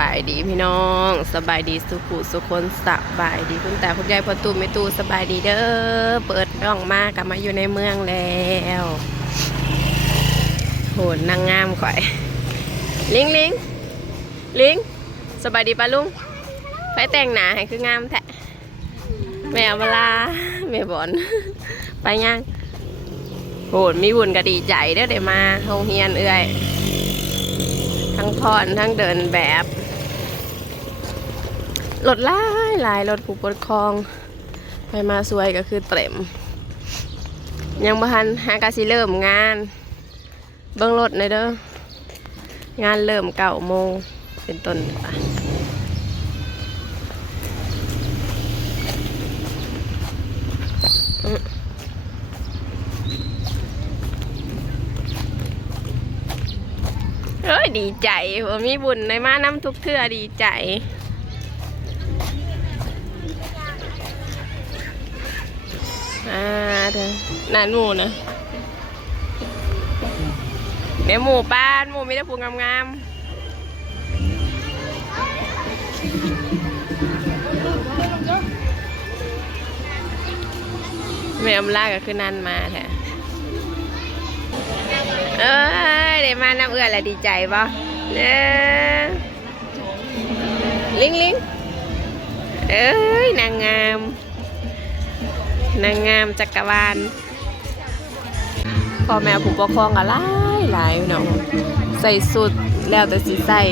บายดีพี่น้องสบายดีสุขุสุคนสบายดีคุณแต่คุณยายพ่อตู่แม่ตู่สบายดีเด้อเปิดร่องมากลับมาอยู่ในเมืองแล้วโหนางงามข่อยลิงลิงลิงสบายดีปะลุงไปแต่งหนาให้คืองามแท้แม่เวลาแม่บอนไปย่างโหมีบุญก็ดีใจเด้อได้มาโรงเรียนเอื้อยทั้งพรทั้งเดินแบบรถหลายรถผู้ปกครองไปมาสวยก็คือเต็มยังบ่ทันหากาสิเริ่มงานเบิ่งรถหน่อยเด้องานเริ่ม9 โมงเป็นต้นไปดีใจว่ามีบุญในมาน้ำทุกเทื่อดีใจเด้อนานหมูนะเดี๋ยวหมูป้านหมูมีแต่ปูงามๆแม่อำลาก็คือนั่นมาแท้ได้มาน้ำเอื้อแล้วดีใจป่ะลิงนางงามจักรวาลพ่อแม่ผู้ปกครองก็หลายเนาะใส่สุดแล้วแต่สีใส่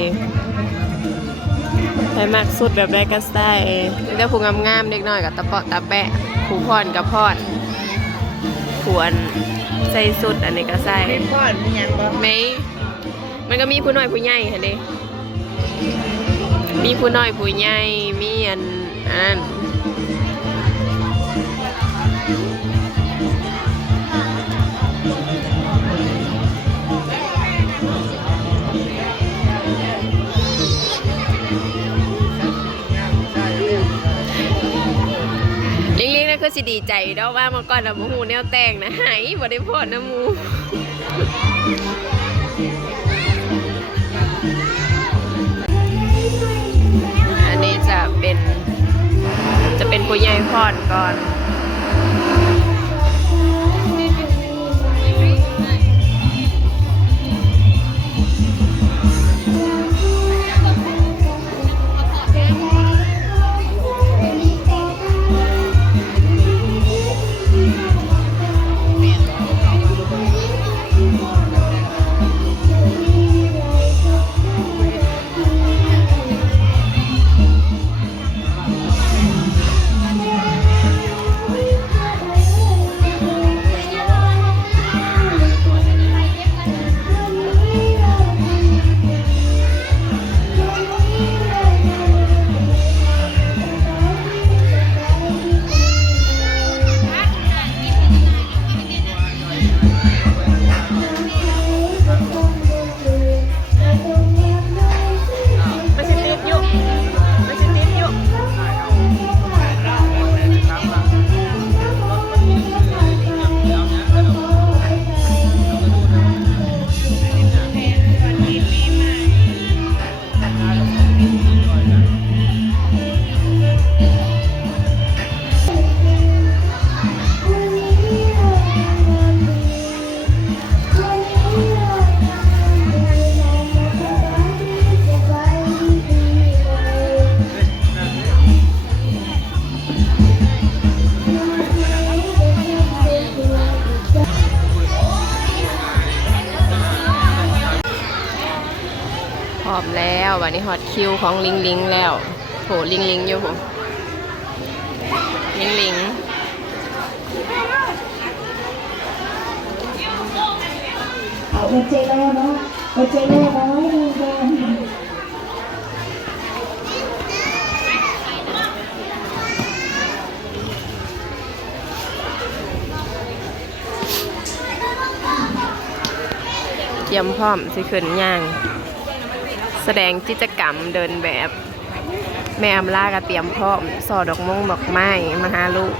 มากสุดแบบใดก็ใส่แล้วผู้งามๆเด็กน้อยกับตะเปาะตะแปะผู้พรกับพรขวนใส่สุดอันนี้ก็ใส่ไม่มันก็มีผู้น้อยผู้ใหญ่ค่ะเด้มีผู้น้อยผู้ใหญ่มีอันลิงๆนั่นคือสิดีใจเนาะว่าเมื่อก่อนเราหูแนวแต่งนะหายบ่ได้พอนะมูอันนี้จะเป็นผู้ใหญ่พอดก่อนพร้อมแล้ววันนี้ฮอตคิวของลิงแล้วโหลิงอยู่ผมลิงเอาไปเจแล้วเนาะไปเจแล้วน้อยดูกันเตรียมพร้อมสิขึ้นย่างแสดงกิจกรรมเดินแบบแม่อำลาก็เตรียมพร้อมสอดอกมงดอกไม้มาหาลูก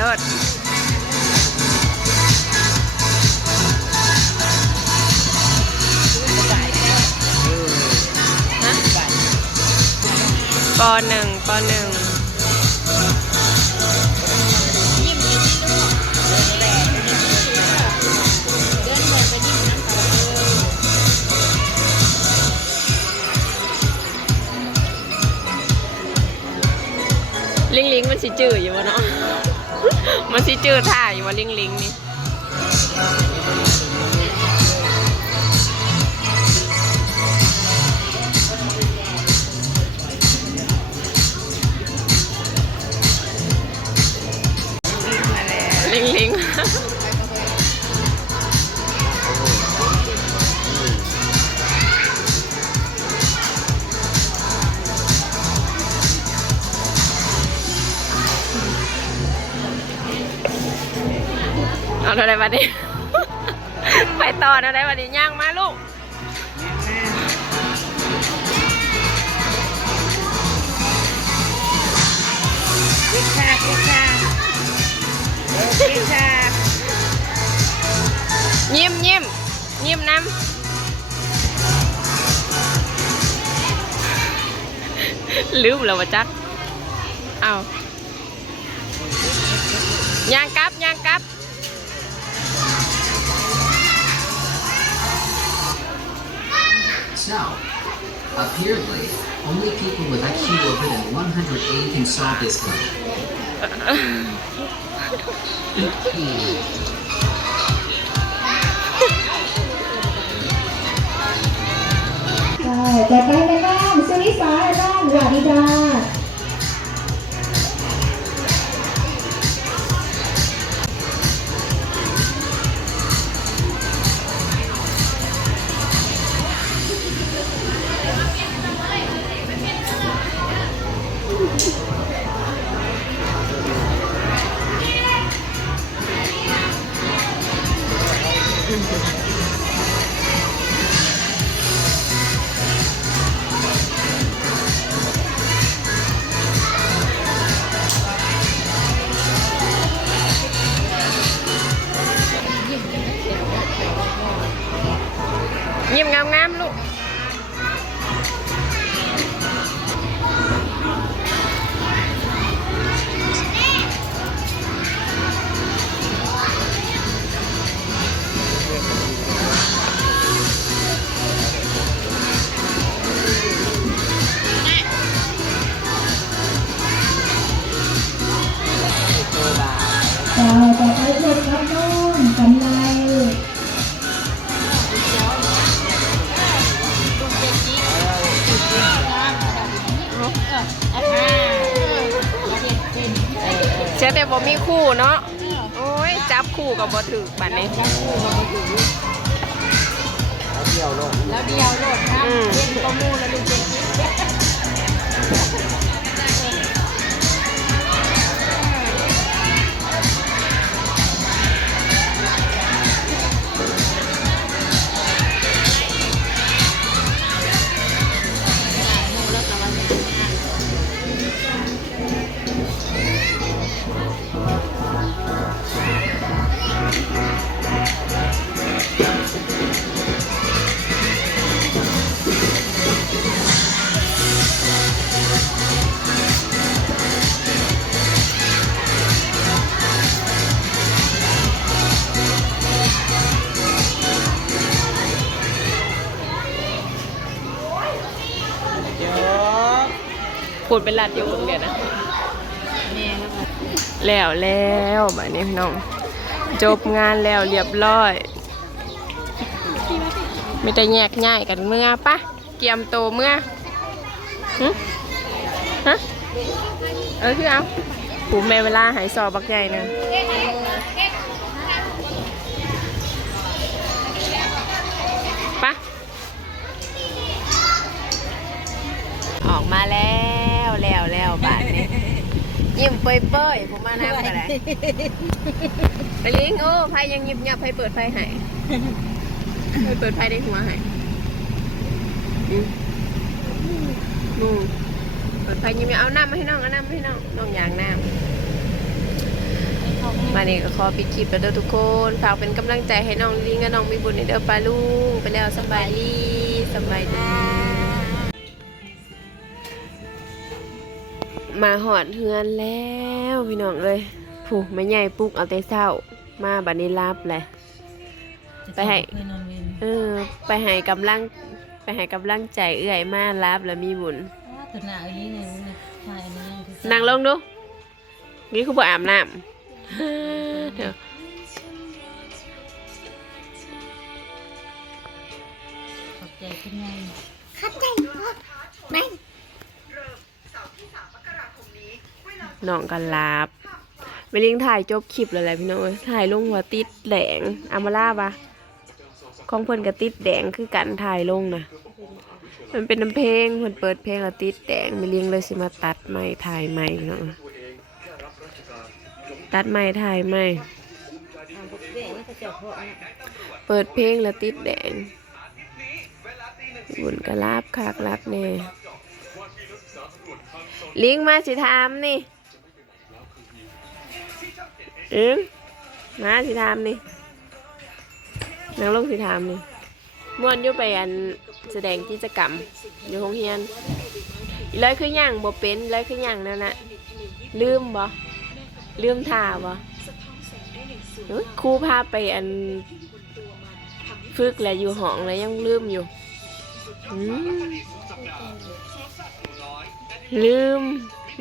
เลิศปหนึ่งปหนึ่งลิงลิงมันสิจืดอยู่วะเนาะ มันสิจืดท่าอยู่วะลิงลิงนี่ลิงลิงเอาอะไรมาดิ ไปต่ออะไรมาดิย่างมาลูกวิชาวิชาวิชายิ้มยิ้มยิ้มน้ำลืมแล้ววะจักเอาย่างกลับย่างกลับSo, apparently, only people with IQ over than 180 can solve this game. ใช่จะไปกันบ้างสุนิสาบ้างสวัสดีจ้ายิ้มงามๆลูกจะไปเพื่อนกับน้องกันไลเชื่อแต่บ่มีคู่เนาะโอ้ยจับคู่กับบ่ถือบัดนี้แล้วเดียวโลดนะเล่นก็มู่แล้วลูกเจ๊พูดเป็นลาดอยู่เดี๋ยวนะแล้วแบบนี้พี่น้องจบงานแล้วเรียบร้อยไม่ได้แยกง่ายกันเมื่อปะเกียมโตเมื่อฮะคือเอาผูแม่เวลาหายสอบบักใหญ่นะปะออกมาแล้วบาทนี้ยิ้มเปยๆผมมาน้ำกันเลยไปลิงโอ้ไฟยังยิบยับไฟเปิดไฟให้ไฟเปิดไฟได้หัวให้เปิดไฟยิ้มเอาน้ำมาให้น้องเอาน้ำมาให้น้องอย่างน้ำ มานี่ก็ขอปิดคลิปแล้วเด้อทุกคนฝากเป็นกำลังใจให้น้องลิงกับน้องมีบุญในเด้อปลาลุงไปแล้วสบายดีสบายดี มาหอดเฮือนแล้วพี่น้องเลยผูกไม่ใหญ่ปลุกเอาแต่เศร้ามาบัดนี้รับเลยไปให้ไปให้กำลังใจเอื้อยมารับแล้วมีบุญ ตัวหน้าอันนี้ไงถ่ายอันนี้ นั่งลงดูนี่คือบ่อาบน้ำเดี๋ยว ขอบใจขึ้นไง น้องกันรับไปลิงถ่ายจบคลิปแล้วแหละพี่น้องเอ้ยถ่ายลงหัวติดแดงอามาล่าปะของเพิ่นกับติดแดงคือกันถ่ายลงนะมันเป็นน้ำเพลงเพิ่นเปิดเพลงแล้วติดแดงไปลิงเลยสิมาตัดใหม่ถ่ายใหม่พี่น้องตัดใหม่ถ่ายใหม่เปิดเพลงแล้วติดแดงบุญก็ลาบคักลาบแน่ลิงมาสิถามนี่มาสิถามนี่นางลงสิถามนี่ม่วนอยู่ไปอันแสดงกิจกรรมอยู่โรงเรียนเลยคือย่างบ่เป็นเลยคือย่างนั่นน่ะลืมบ่ลืมท่าบ่ครูพาไปอันฝึกแล้วอยู่ห้องแล้วยังลืมอยู่ลืม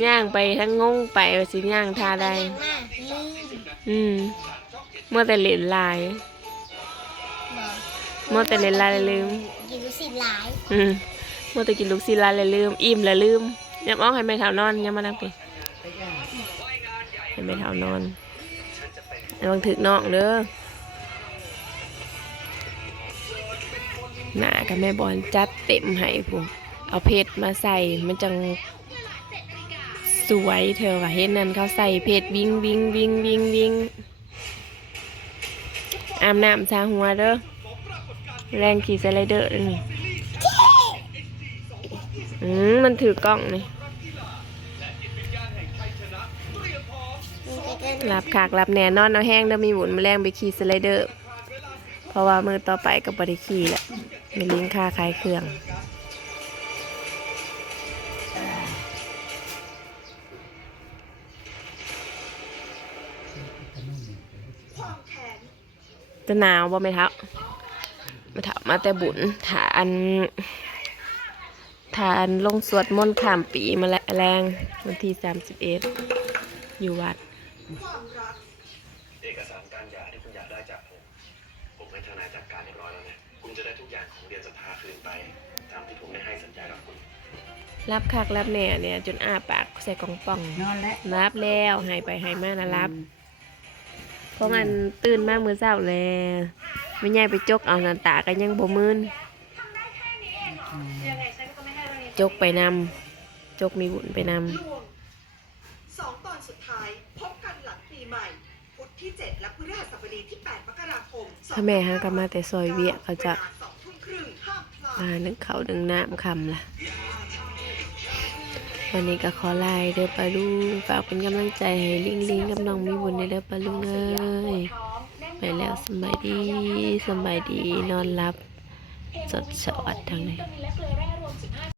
ย่างไปทั้งงงไปว่าสิย่างท่าได้เมื่อแต่เล่นลายเมื่อแต่เล่นลายแล้วลืมกินลูกศิษย์ลายเมื่อแต่กินลูกศิษย์ลายแล้วลืมอิ่มแล้วลืมย้ำอ้อให้แม่เฒ่านอนย้ำมานั่งไปให้แม่เฒ่านอนระวังถึกน้องเด้อหน้ากับแม่บอลจัดเต็มให้ผมเอาเพชรมาใส่มันจังสวยเธอว่าเห็นนั่นเขาใส่เพชรวิ่งวิ่งวิ่งวิ่งวิ่งอาบน้ำชาหัวเด้อแรงขี่สไลเดอร์นี่มันถือกล้องนี่รับขากรับแน่นอนเอาแห้งเด้อมีบุญมาแรงไปขี่สไลเดอร์เพราะว่ามือต่อไปกับบริขี่แหละมีลิงค่าขายเครื่องจะหนาวบ่ไหมครับมาถามมาแต่บุญฐานลงสวดมนต์ข้ามปีมาแรงวันที่31อยู่วัดเอกสารการหย่าที่คุณอยากได้จากผมให้ทนายจัดการเรียบร้อยแล้วนะคุณจะได้ทุกอย่างของเรียนศรัทธาคืนไปตามที่ผมได้ให้สัญญากับคุณรับคักรับแน่เนี่ยจนอ้าปากใส่กล่องป่องนอนแล้วรับแล้วหายไปหายมานะรับเพราะมันตื่นมากมือเศร้าแล้วไม่ใหญ่ไปจกเอาหน้าตากันยังบ่มืนจกไปนำจกมีบุญไปนำ2 ตอนสุดท้ายพบกันหลังปีใหม่พุธที่ 7 และพฤหัสบดีที่ 8 มกราคมถ้าแม่ฮะก็มาแต่ซอยเวียเขาจะนึ่งเขานึ่งน้ำคำล่ะวันนี้ก็ขอไล่เด้อปลาลุงฝากเป็นกำลังใจให้ลิงกับน้องมีบุญในเด้อปลาลุงเอ้ยไปแล้วสบายดีนอนรับสดสวัสดิ์ทางนี้